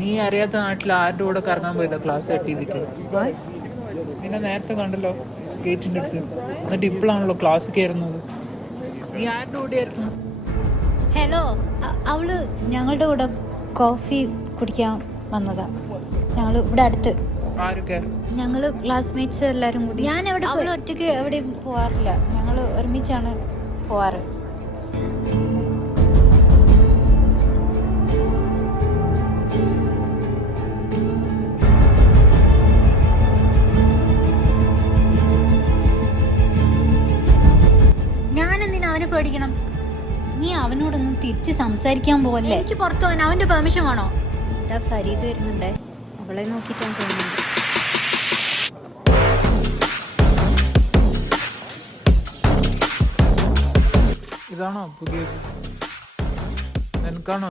നീ അറിയാത്ത നാട്ടിൽ ആരുടെ കൂടെ കറങ്ങാൻ പോയതാ ക്ലാസ് കട്ട് ചെയ്തിട്ട്? നിന്നെ നേരത്തെ കണ്ടല്ലോ ഗേറ്റിന്റെ അടുത്ത്. എന്നിട്ട് ഇപ്പോഴാണല്ലോ ക്ലാസ് കയറുന്നത്. നീ ആരുടെ കൂടെയായിരുന്നു? ഹലോ, അവള് ഞങ്ങളുടെ കൂടെ കോഫി കുടിക്കാൻ വന്നതാ. ഞങ്ങൾ ഇവിടെ അടുത്ത്. ആരൊക്കെ? ഞങ്ങള് ക്ലാസ്മേറ്റ്സ് എല്ലാരും കൂടി. ഞാൻ അവൾ ഒറ്റയ്ക്ക് എവിടെയും പോവാറില്ല. ഞങ്ങൾ ഒരുമിച്ചാണ് പോവാറ്. ഞാനെന്തിനാ അവനെ പേടിക്കണം? നീ അവനോടൊന്നും തിരിച്ച് സംസാരിക്കാൻ പോവല്ലേ? എനിക്ക് പുറത്തു പോകാൻ അവന്റെ പെർമിഷൻ വേണോ? ഫരീദ് വരുന്നുണ്ടേ, അവളെ നോക്കിയിട്ടാണ് തോന്നുന്നത്. ഇതാണോ പുതിയത്? നിനക്കാണോ